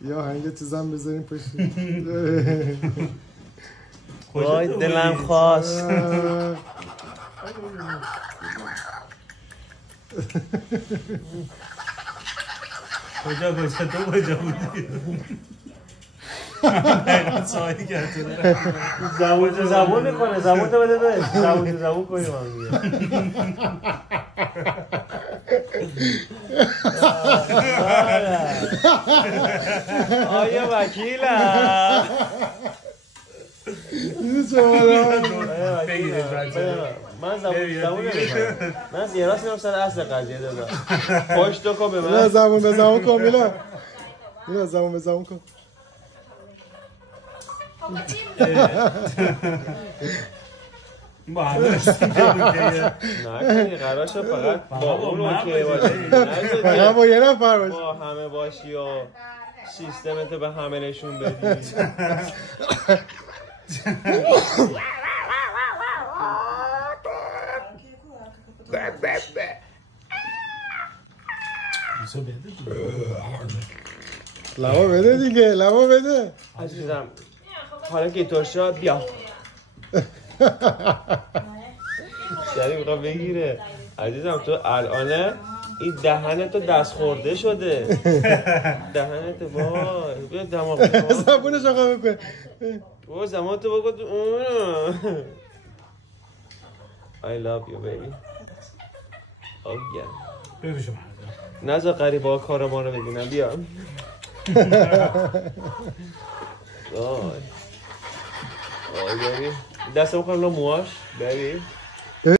یا هنگه تیزم بذاریم پشتی. وای دلم خواست. کجا تو کجا بودی؟ سوالی کرده زبون میکنه، زبون تو بده بهش، زبون کنیم هم دیگه. آیا وکیلم؟ من زبون نمیکنم. من زیراست میرم سر اصل قضیه دادا. پشت تو کن به من. نه زبون به زبون کن میلا. میلا زبون به زبون کن. با همه رسیم که نکنی قرار شد فقط با اون اوکی باشی، فقط با یه نفر باشی، با همه باشی و سیستمتو به همه نشون بدی. لبا بده دیگه، لبا بده عزیزم. حالا که اینطور شد بیا. سری میخوام بگیره. عزیزم تو الانه این دهنت تو دست خورده شده. دهنت وای بیا دماغ زبونش آقا میکنه. وای زمان تو بگو اونو. I love you baby. Oh yeah. بگو شما نذار قریبه ها کار ما رو ببینم. بیا. وای بری دست بکنم رو موهاش بری.